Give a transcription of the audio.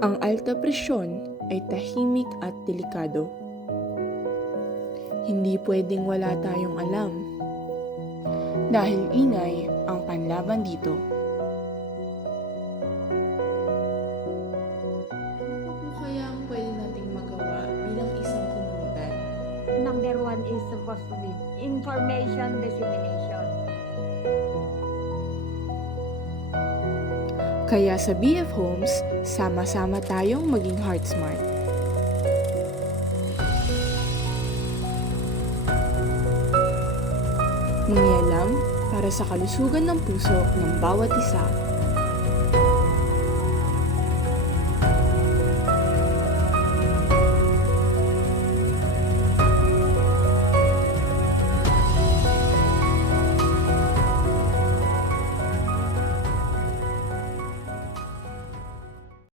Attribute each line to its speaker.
Speaker 1: Ang alta presyon ay tahimik at delikado. Hindi pwedeng wala tayong alam. Dahil ingay ang panlaban dito. Ano po kaya ang pwede nating magawa bilang isang komunidad?
Speaker 2: Number one is supposed to be information dissemination.
Speaker 1: Kaya sa BF Homes, sama-sama tayong maging heart smart. Mangialam para sa kalusugan ng puso ng bawat isa